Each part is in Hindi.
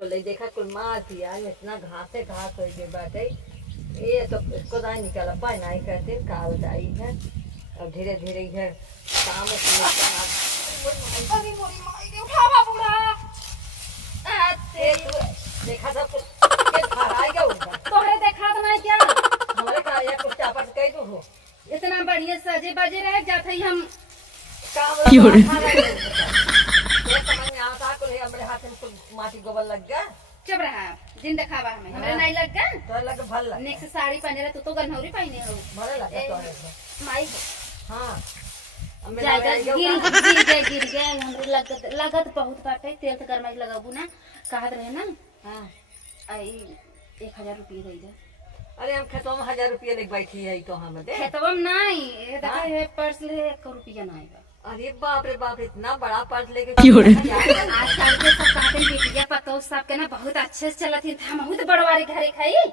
बोले देखा कुल मार दिया इतना घासे घास हो गए बाटे ये तो इसको दाई निकाला पाए नहीं करते काल दाई है और धीरे धीरे है काम देखा था तोहरे देखा तो नहीं क्या हमारे कहा या कुछ चापट कह दो हो इतना बढ़िया सजे बजे रह जाते ही हम काम समझ में आता कुल हमारे हाथ में कुल माटी गोबर लग गया चुप रहा जिन दिखावा हमें हमरे नहीं लग गया तो लग भल लग नेक्स्ट साड़ी पहने रहे तो गनहौरी पहने हो भले लगा तो माई हां जायदा गिर गए हमरे लगत बहुत बाटे तेल तो गरमाई लगाबू ना कहत रहे ना हां आई 1000 रुपया दे दे अरे हम खेतों में 1000 रुपया लेके बैठी है तो हम दे खेतवा में नहीं देखा है पर्स ले 1 रुपया नहीं बा अरे बाप रे बाप इतना बड़ा पर्स लेके आजकल के सब काटन बेटिया पतो सब के ना बहुत अच्छे से चलत ही था बहुत बड़वारी घरे खाई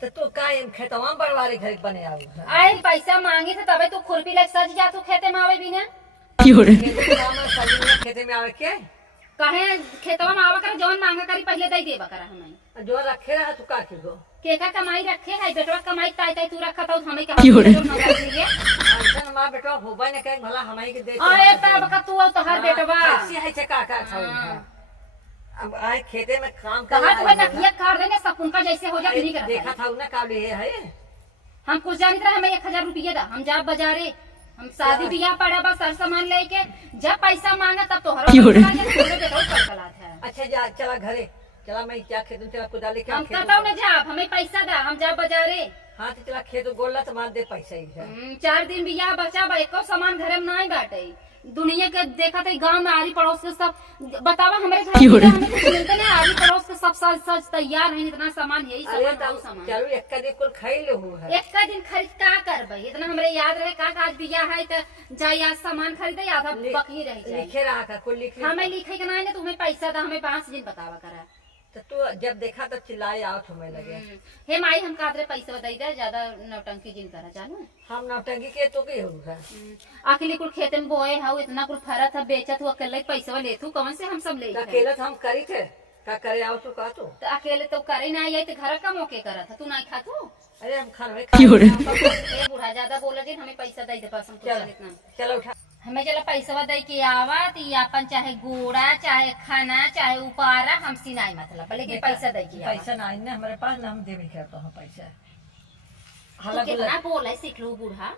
तो तू का इन खेतों में बड़वारी घर बने आऊ आए पैसा मांगे थे तबे तू खुरपी लग सज जा तू खेते में आवे बिना खेते में आवे के कहे खेतवा में आवा कर जौन मांगा करी पहले दई देबा कर हमें जो रखे रहा तू का के दो केका कमाई रखे है बेटवा कमाई ताई ताई तू रखा तो हमें कहा ऐसा मां बेटा होबा ने कहे भला हमाई के दे अरे तब का तू तो हर बेटवा ऐसी है का था अब आए खेते में काम कहा तू नकिया कर देने सकुन का जैसे हो जा नहीं कर देखा था ना काले है हम कुछ जानते रहे हमें 1000 रुपया दा हम जा बाजारे हम शादी ब्याह पड़ा बस सर सामान लेके जब पैसा मांगा तब तो अच्छा जा चला घरे चला मैं क्या खेत में चला कुदाले क्या हम कहता ना जा हमें पैसा दा हम जा बाजारे हाँ तो चला खेत गोला तो मार दे पैसा ही है 4 दिन ब्याह बचा बा एको सामान घरे में नहीं बाटे दुनिया के देखा था गांव में आरी पड़ोस के सब बतावा हमारे घर में हमें कुछ मिलते नहीं आरी पड़ोस के सब सज तैयार है इतना सामान यही सामान चलो एक दिन कुल खाई लो है एक दिन खरीद का करबे इतना हमरे याद रहे का आज बियाह है तो जाई आज सामान खरीदे आधा बाकी रह जाए लिखे रहा था कुल लिखे हमें लिखे के नहीं तुम्हें पैसा दा हमें 5 दिन बतावा करा तो तू जब देखा तो चिल्लाए आओ तुम्हें लगे हे माई हम कादरे पैसा बताई दे ज्यादा नौटंकी जिन करा चालू हम नौटंकी के तो के हो है अकेले कुल खेत में बोए हाउ इतना कुल फरा था बेचत हुआ अकेले पैसा ले तू कौन से हम सब ले अकेले हम करी थे का करे आओ तू का तो अकेले तो करे ना आई तो घर का मौके करा था तू नहीं खा तू अरे हम खाना बूढ़ा ज्यादा बोला जी हमें पैसा दे दे पास इतना चलो उठा हमें चला पैसा दे के आवत अपन चाहे गोड़ा चाहे खाना चाहे उपारा हम सिनाई मतलब लेकिन पैसा दे के पैसा नहीं ना हमारे पास ना हम देवे करता हूं पैसा हाला कितना बोला सीख लो बूढ़ा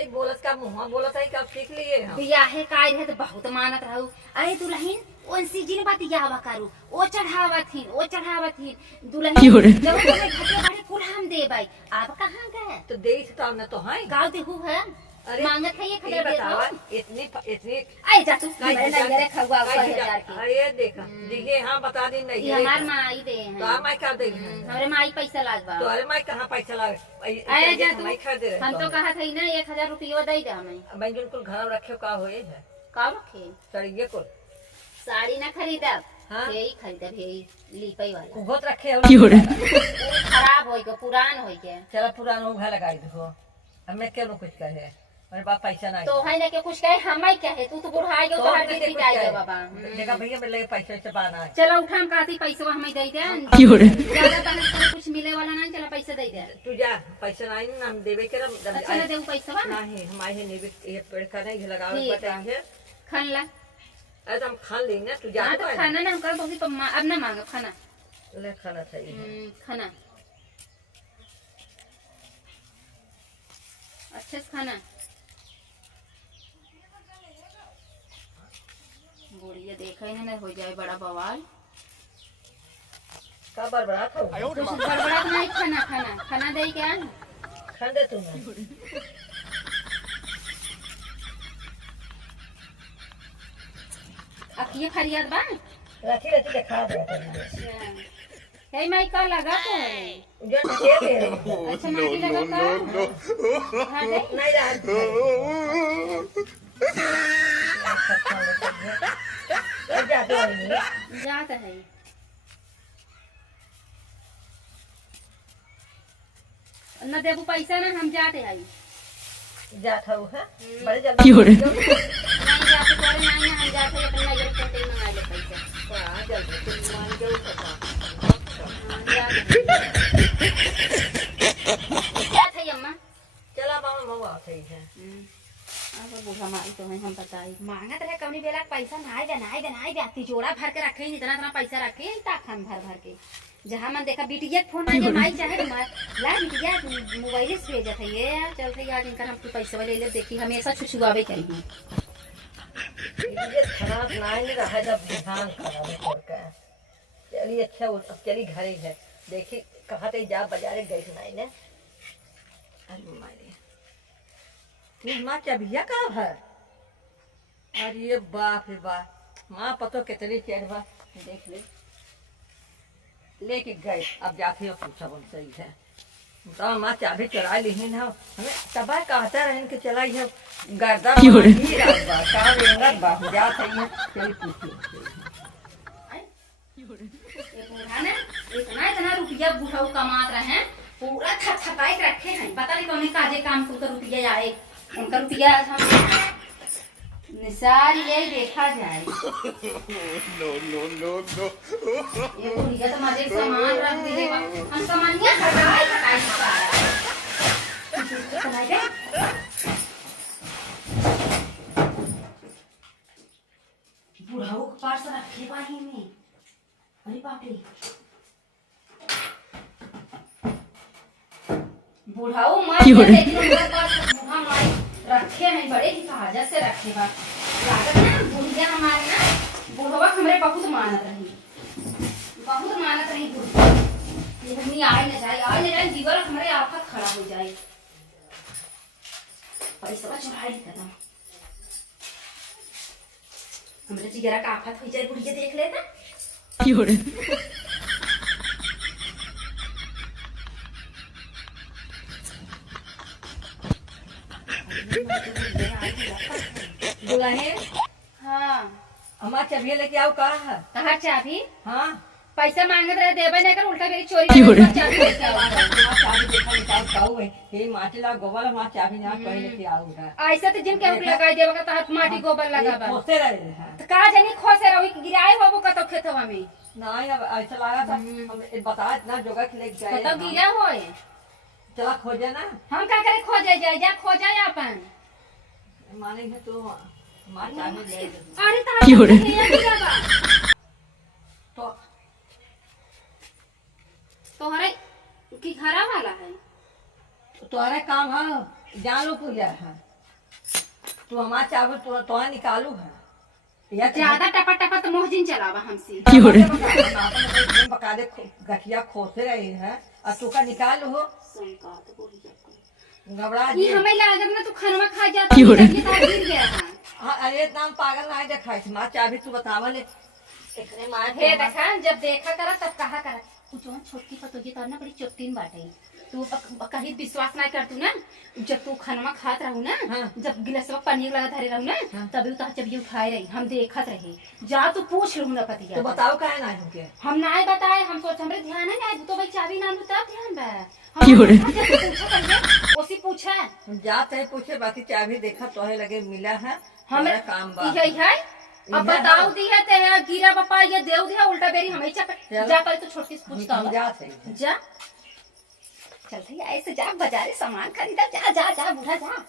एक बोलत का मुंह बोलत है कब सीख लिए हम बियाहे काय रहे तो बहुत मानत रहू अरे दुल्हन उनसी जिन बात यावा करू ओ चढ़ावत ही दुल्हन जब तुम्हें घटे बड़े कुल हम दे भाई आप कहां गए तो दे तो ना तो है गांव देहू है मांगत है 1000 दे दो इतनी आई जा तू नहीं खगवा 1000 की अरे देखा देखिए हां बता दी नहीं हमार माई दे हैं तो माई का दे हमरे माई पैसा लागबा तो अरे माई कहां पैसा लाग अरे जा तू हम तो कहा था ना 1000 रुपया दे दे हमें मैं जो कुल घर रखे का होए है का रखे चढ़िए कुल साड़ी ना खरीदा हां यही खरीदा यही लीपई वाला बहुत रखे हो खराब होई के पुरान होई के चला पुराना उघा लगाई दो हमें क्यों कुछ कहे अरे बाप पैसा नहीं तो है ना के कुछ कहे हमें क्या है तू तो बुढ़ा गयो तो हर दिन पिटाई दे बाबा देखा भैया मेरे लगे पैसे से बाना है चलो उठाम काती पैसा हमें दे दे ज्यादा तने कुछ मिले वाला नहीं चला पैसा दे दे तू जा पैसा नहीं ना हम देवे के अच्छा ना देऊ पैसा नहीं हम आए नहीं ये पेड़ का नहीं लगावे बताएंगे खान ला अरे हम खान लेंगे तू जा तो खाना ना हम कर बहुत अब ना मांगो खाना ले खाना चाहिए खाना अच्छे से खाना गोड़िया देखा है ना हो जाए बड़ा बवाल का बड़बड़ा था बड़बड़ा नहीं खाना दे क्या खा दे तू अब ये फरियाद बा रखी दिखा दे हे माई का लगा तो जो दे दे अच्छा माटी लगा का हां दे नहीं जाता है न देबू पैसा ना हम जाते हैं जाता है बड़े जल्दी नहीं जाते हम बताई मांगत रहे कवनी बेला पैसा नाई जाती जोड़ा भर के रखे इतना पैसा रखे ताक हम भर भर के जहाँ मन देखा बिटिया फोन आ माई चाहे ला बिटिया मोबाइल से भेजत है ये चल रही आज इनका हमको पैसा ले ले देखी हमेशा छुछुआवे चाहिए ये खराब नहीं रहा जब ध्यान करावे करके चलिए अच्छा अब चली घर ही है देखी कहाँ ते जा बाजारे गई नहीं ने अरे मारे ये माँ चाबिया कहाँ है अरे बाप रे बाप माँ पतो कितनी चेर बा देख ले लेके गए अब जाके पूछा बोल सही है तो माँ चाबी चुरा ली है ना हमें तबाह कहता रहे कि चला ये गर्दा ही रात बा का रेंगत बा जा सही है चली पूछी इतना रुपया बुढ़ाऊ कमात रहे पूरा थकाई रखे हैं पता नहीं कौन काजे काम से उनका रुपया आए उनका रुपया हम निसार यही देखा जाए No, no, no, no. ये बुढ़िया तो मजे सामान रख दिए हम सामानिया खटाई खटाई खटाई दे बुढ़ाऊ के पास रखे बाही में अरे बाप रे बुढ़ाऊ मत लेकिन मेरे पास बुढ़ा माई रखे हैं बड़े ही कहाजा से रखे बा लागत ना बुढ़िया हमारे ना बुढ़वा हमरे बहुत मानत रही बुढ़िया ये हमनी आए न जाए जीवन हमारे आफत खड़ा हो जाए पैसा चुराई खत्म हमरे जिगरा का आफत हो जाए बुढ़िया देख लेता बुलाए हाँ हमार चाबिया लेके आओ कहा है कहा चाबी हाँ पैसा मांगत रहे देवे नहीं कर उल्टा मेरी चोरी कर चाबी लेके आओ। चाबी देखा निकाल काऊ है हे माटी ला गोबर हमार चाबी ना कहीं लेके आओ है ऐसा तो जिन केहू लगाई देवा का तहत माटी गोबर लगाबा खोसे रहे हैं तो का जानी खोसे रहो गिराए होबो का तो खेतवा में नहीं अब ऐसा लगा था हम बता इतना जगह के लेके गए तो गिरा होए चला खोजे ना हम का करे खोजे जाए जा खोजा अपन माने है तो मार चाबी ले अरे तारा तो तोहरे की घरा वाला है तुम्हारे काम है जान लो पूजा है तू हमार चाबी तो निकालू है या ज्यादा टपा टपा तो मोहजिन चलावा हमसे पका दे गठिया खोसे रही है और तू का निकाल हो घबरा ये हमें लागत ना तू खनवा खा जाता गिर गया है हाँ अरे इतना पागल नहीं देखा माँ चाबी तू बतावा ले इतने मार हे देखा जब देखा करा तब कहा करा कुछ छोटकी पतोगी करना बड़ी चोटीन बाटे तू कहीं विश्वास नहीं करतू ना जब तू खनवा खात रहू ना हाँ। जब गिलासवा पनीर लगा धरे रहू ना हाँ। तभी तो जब ये उठाए रही हम देखत रहे जा तू पूछ लू ना पतिया तो बताओ काहे ना हमके हम ना बताए हम सोच हमरे ध्यान है ना तो भाई चाबी ना लू तब ध्यान बा उसी पूछा हम जाते हैं पूछे बाकी चाबी देखा तो है लगे मिला है हमें काम बा यही है अब बताओ दी है ते गिरा बापा ये देव दिया उल्टा बेरी हमेशा जा कर तो छोटी से पूछता हूँ जाते जा चल भैया ऐसे जा बाजारे सामान खरीदा जा जा जा बूढ़ा जा